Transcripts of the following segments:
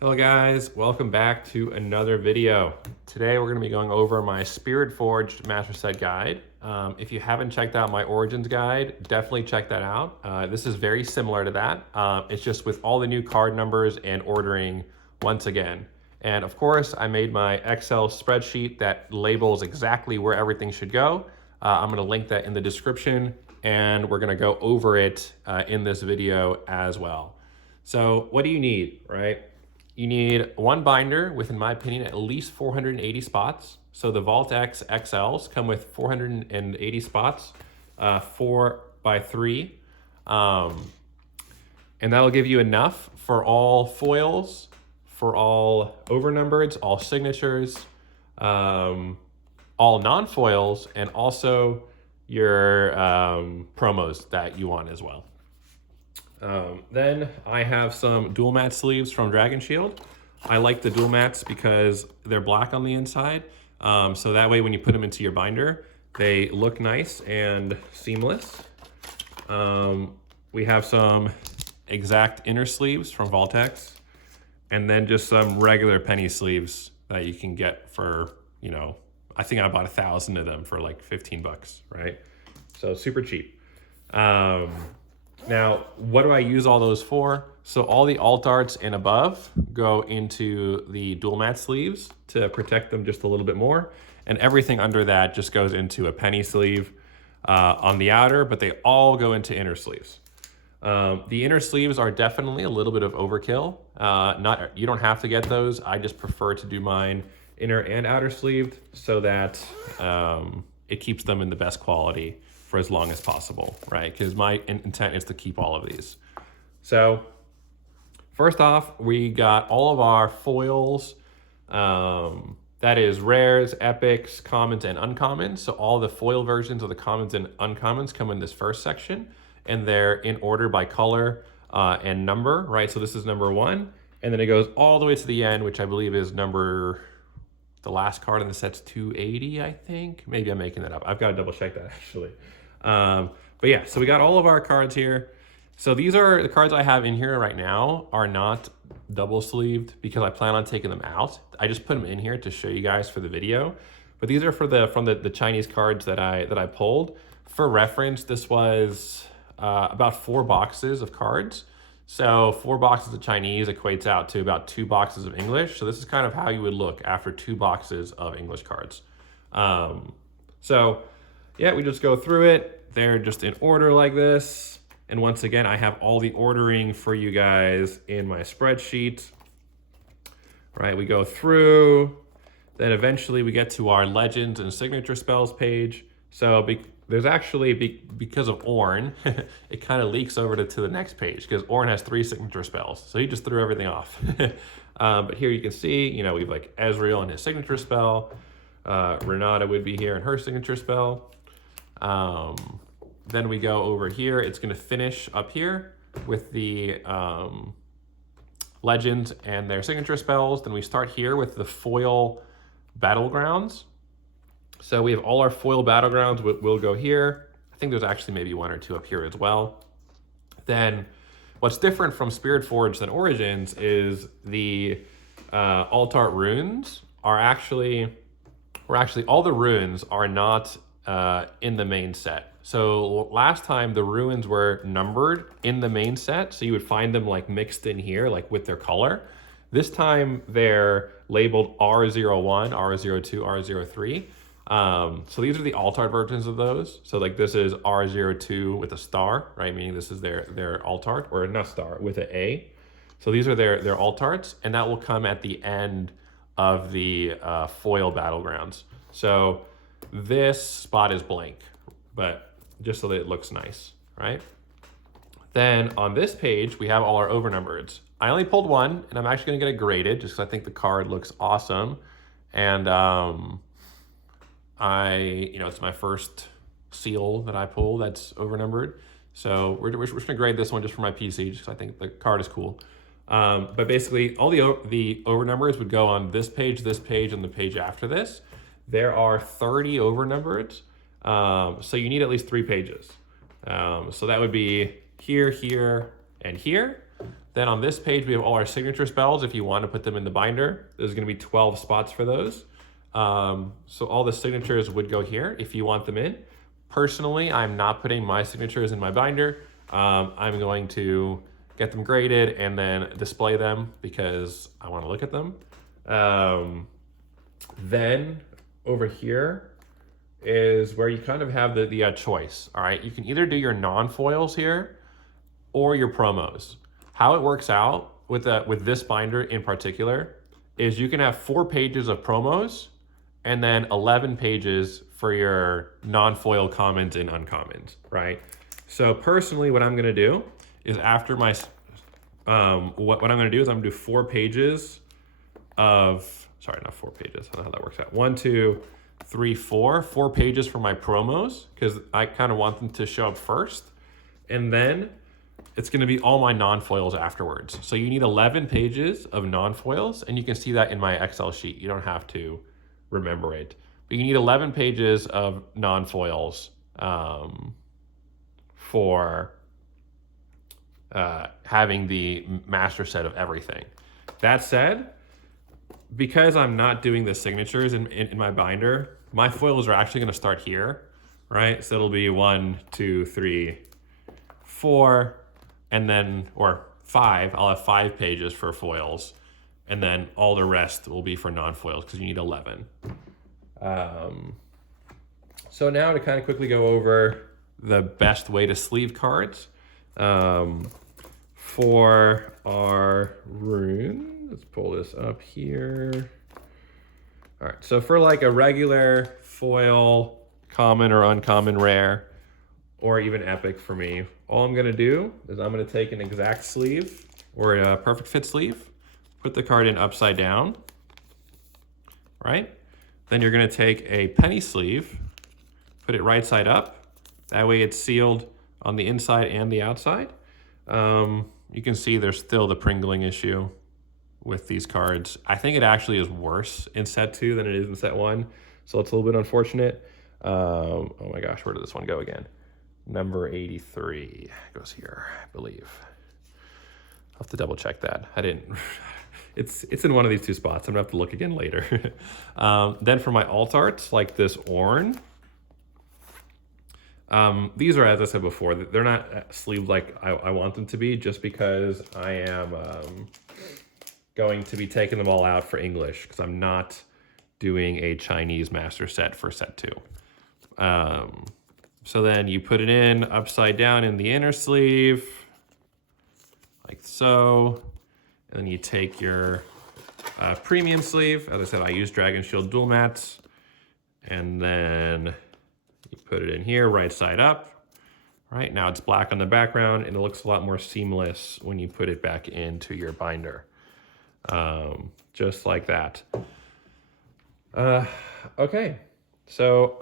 Hello guys, welcome back to another video. Today we're going to be going over my Spiritforged Master Set Guide. If you haven't checked out my Origins Guide, definitely check that out. This is very similar to that. It's just with all the new card numbers and ordering once again. And of course, I made my Excel spreadsheet that labels exactly where everything should go. I'm going to link that in the description, and we're going to go over it in this video as well. So what do you need, right? You need one binder with, in my opinion, at least 480 spots. So the Vault X XLs come with 480 spots, 4x3. And that'll give you enough for all foils, for all overnumbereds, all signatures, all non-foils, and also your promos that you want as well. Then I have some dual mat sleeves from Dragon Shield. I like the dual mats because they're black on the inside. So that way when you put them into your binder, they look nice and seamless. We have some exact inner sleeves from Vault-X, and then just some regular penny sleeves that you can get for, I think I bought 1,000 of them for like 15 bucks, right? So super cheap. Now, what do I use all those for? So all the alt arts and above go into the dual mat sleeves to protect them just a little bit more. And everything under that just goes into a penny sleeve on the outer, but they all go into inner sleeves. The inner sleeves are definitely a little bit of overkill. You don't have to get those. I just prefer to do mine inner and outer sleeved so that it keeps them in the best quality for as long as possible, right? Because my intent is to keep all of these. So first off, we got all of our foils. That is rares, epics, commons, and uncommons. So all the foil versions of the commons and uncommons come in this first section, and they're in order by color and number, right? So this is number 1, and then it goes all the way to the end, which I believe is the last card in the set's 280, I think. Maybe I'm making that up. I've got to double check that actually. But yeah, so we got all of our cards here. So these are the cards I have in here right now are not double sleeved because I plan on taking them out. I just put them in here to show you guys for the video. But these are from the Chinese cards that I pulled. For reference, this was about 4 boxes of cards. So 4 boxes of Chinese equates out to about 2 boxes of English. So this is kind of how you would look after 2 boxes of English cards. So yeah, we just go through it. They're just in order like this. And once again, I have all the ordering for you guys in my spreadsheet. Right, we go through. Then eventually we get to our legends and signature spells page. So there's actually, because of Orn, it kind of leaks over to the next page because Orn has 3 signature spells. So he just threw everything off. But here you can see, we've like Ezreal and his signature spell. Renata would be here in her signature spell. Then we go over here. It's going to finish up here with the legends and their signature spells. Then we start here with the foil battlegrounds. So we have all our foil battlegrounds will go here. I think there's actually maybe 1 or 2 up here as well. Then what's different from Spiritforged and Origins is the alt art runes are actually all the runes are not in the main set. So last time the runes were numbered in the main set, so you would find them like mixed in here, like with their color. This time they're labeled R01, R02, R03. So these are the alt art versions of those. So like this is R02 with a star, right? Meaning this is their alt art, or not star, with an A. So these are their alt arts, and that will come at the end of the foil battlegrounds. So this spot is blank, but just so that it looks nice, right? Then on this page, we have all our overnumbereds. I only pulled 1, and I'm actually gonna get it graded just because I think the card looks awesome. And it's my first seal that I pull that's overnumbered. So we're just gonna grade this one just for my PC, just because I think the card is cool. But basically, all the overnumbers would go on this page, and the page after this. There are 30 overnumbereds, so you need at least 3 pages. So that would be here, here, and here. Then on this page, we have all our signature spells. If you want to put them in the binder, there's going to be 12 spots for those. So all the signatures would go here if you want them in. Personally, I'm not putting my signatures in my binder. I'm going to get them graded and then display them because I want to look at them. Then over here is where you kind of have the choice. All right, you can either do your non-foils here or your promos. How it works out with this binder in particular is you can have 4 pages of promos and then 11 pages for your non-foil commons and uncommons, right? So personally, what I'm gonna do is after my, what I'm gonna do is I'm gonna do 4 pages of, sorry, not 4 pages, I don't know how that works out. 1, 2, 3, 4 pages for my promos, because I kind of want them to show up first. And then it's going to be all my non-foils afterwards. So you need 11 pages of non-foils, and you can see that in my Excel sheet. You don't have to remember it. But you need 11 pages of non-foils for having the master set of everything. That said, because I'm not doing the signatures in my binder, my foils are actually going to start here, right? So it'll be 1, 2, 3, 4, and then, or 5. I'll have 5 pages for foils, and then all the rest will be for non-foils because you need 11. So now to kind of quickly go over the best way to sleeve cards for our rune. Let's pull this up here. All right, so for like a regular foil, common or uncommon rare, or even epic for me, all I'm gonna do is I'm gonna take an exact sleeve or a perfect fit sleeve, put the card in upside down, right? Then you're gonna take a penny sleeve, put it right side up. That way it's sealed on the inside and the outside. You can see there's still the pringling issue with these cards. I think it actually is worse in set 2 than it is in set 1. So it's a little bit unfortunate. Oh my gosh, where did this one go again? Number 83 goes here, I believe. I'll have to double check that. I didn't, it's in one of these 2 spots. I'm gonna have to look again later. Then for my alt arts, like this Orn, these are, as I said before, they're not sleeved like I want them to be, just because I am going to be taking them all out for English, because I'm not doing a Chinese master set for set 2. So then you put it in upside down in the inner sleeve, like so. And then you take your premium sleeve. As I said, I use Dragon Shield dual mats. And then you put it in here, right side up. Right, now it's black on the background, and it looks a lot more seamless when you put it back into your binder. Just like that. Okay, so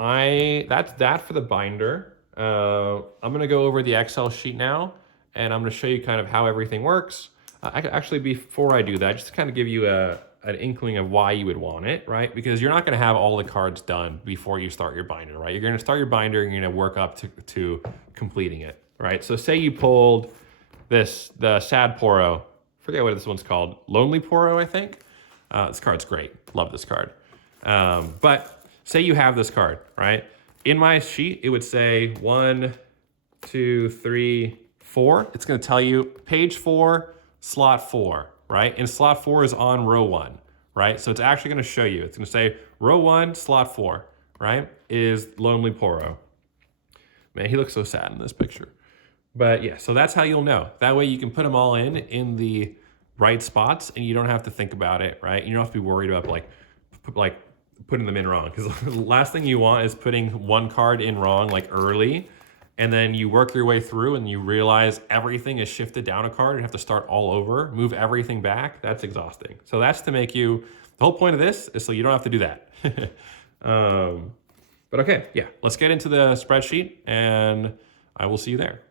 that's that for the binder. I'm gonna go over the Excel sheet now, and I'm gonna show you kind of how everything works. Actually, before I do that, just to kind of give you an inkling of why you would want it, right? Because you're not gonna have all the cards done before you start your binder, right? You're gonna start your binder and you're gonna work up to completing it, right? So say you pulled the Sad Poro, forget what this one's called, Lonely Poro, I think. This card's great, love this card. But say you have this card, right? In my sheet, it would say 1, 2, 3, 4. It's gonna tell you page 4, slot 4, right? And slot 4 is on row 1, right? So it's actually gonna show you. It's gonna say row 1, slot 4, right? Is Lonely Poro. Man, he looks so sad in this picture. But yeah, so that's how you'll know. That way you can put them all in the right spots, and you don't have to think about it, right? You don't have to be worried about like putting them in wrong, because the last thing you want is putting one card in wrong like early, and then you work your way through and you realize everything is shifted down a card and you have to start all over, move everything back. That's exhausting. So that's to make you, the whole point of this is so you don't have to do that. But okay, yeah, let's get into the spreadsheet and I will see you there.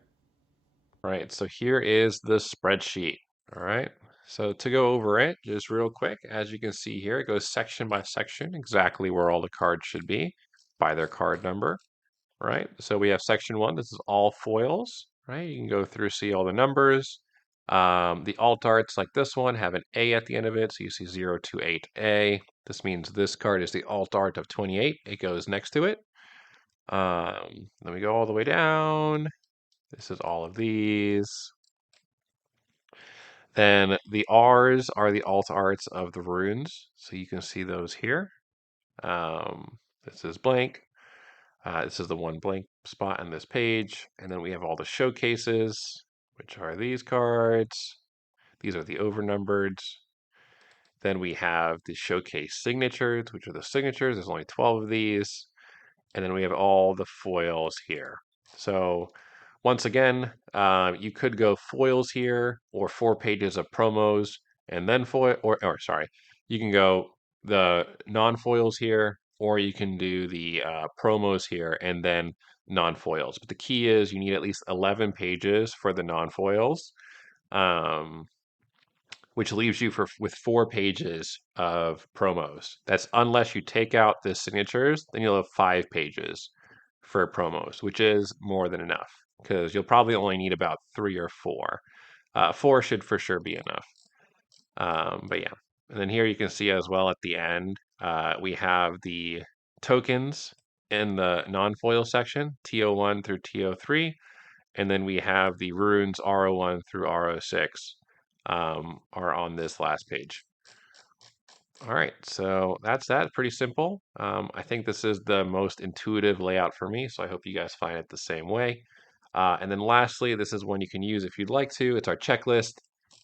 All right, so here is the spreadsheet. All right, so to go over it just real quick, as you can see here, it goes section by section, exactly where all the cards should be by their card number. Right, so we have section 1. This is all foils, right? You can go through, see all the numbers. The alt arts like this one have an A at the end of it, so you see 028A. This means this card is the alt art of 28. It goes next to it. Then we go all the way down. This is all of these. Then the R's are the alt arts of the runes, so you can see those here. This is blank. This is the one blank spot on this page. And then we have all the showcases, which are these cards. These are the overnumbered. Then we have the showcase signatures, which are the signatures. There's only 12 of these. And then we have all the foils here. So once again, you could go foils here or 4 pages of promos and then foil, or sorry, you can go the non-foils here, or you can do the promos here and then non-foils. But the key is you need at least 11 pages for the non-foils. Which leaves you with 4 pages of promos. That's unless you take out the signatures, then you'll have 5 pages for promos, which is more than enough because you'll probably only need about 3 or 4. 4 should for sure be enough. But yeah, and then here you can see as well at the end, we have the tokens in the non-foil section, TO1 through TO3, and then we have the runes R01 through R06 are on this last page. All right, so that's that. Pretty simple. I think this is the most intuitive layout for me, so I hope you guys find it the same way. And then lastly, this is one you can use if you'd like to. It's our checklist.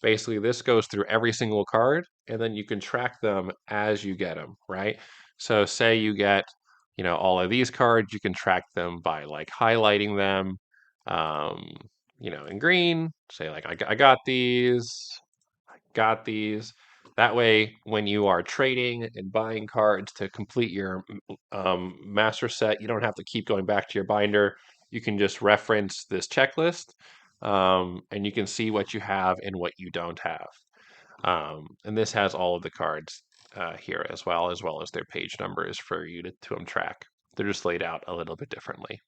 Basically, this goes through every single card, and then you can track them as you get them, right? So say you get, all of these cards, you can track them by like highlighting them, um, in green. Say like, I got these. That way, when you are trading and buying cards to complete your master set, you don't have to keep going back to your binder. You can just reference this checklist, and you can see what you have and what you don't have. And this has all of the cards here as well as their page numbers for you to track. They're just laid out a little bit differently.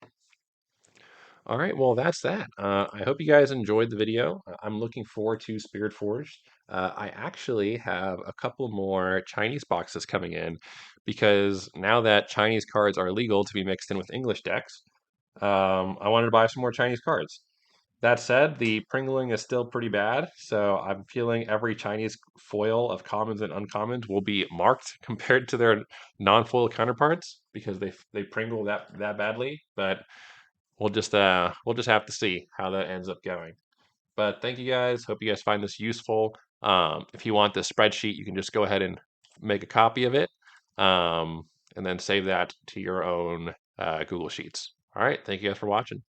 All right, well, that's that. I hope you guys enjoyed the video. I'm looking forward to Spiritforged. I actually have a couple more Chinese boxes coming in because now that Chinese cards are legal to be mixed in with English decks, I wanted to buy some more Chinese cards. That said, the Pringling is still pretty bad, so I'm feeling every Chinese foil of commons and uncommons will be marked compared to their non-foil counterparts because they Pringle that badly. But we'll just have to see how that ends up going. But thank you guys. Hope you guys find this useful. If you want the spreadsheet, you can just go ahead and make a copy of it, and then save that to your own Google Sheets. All right. Thank you guys for watching.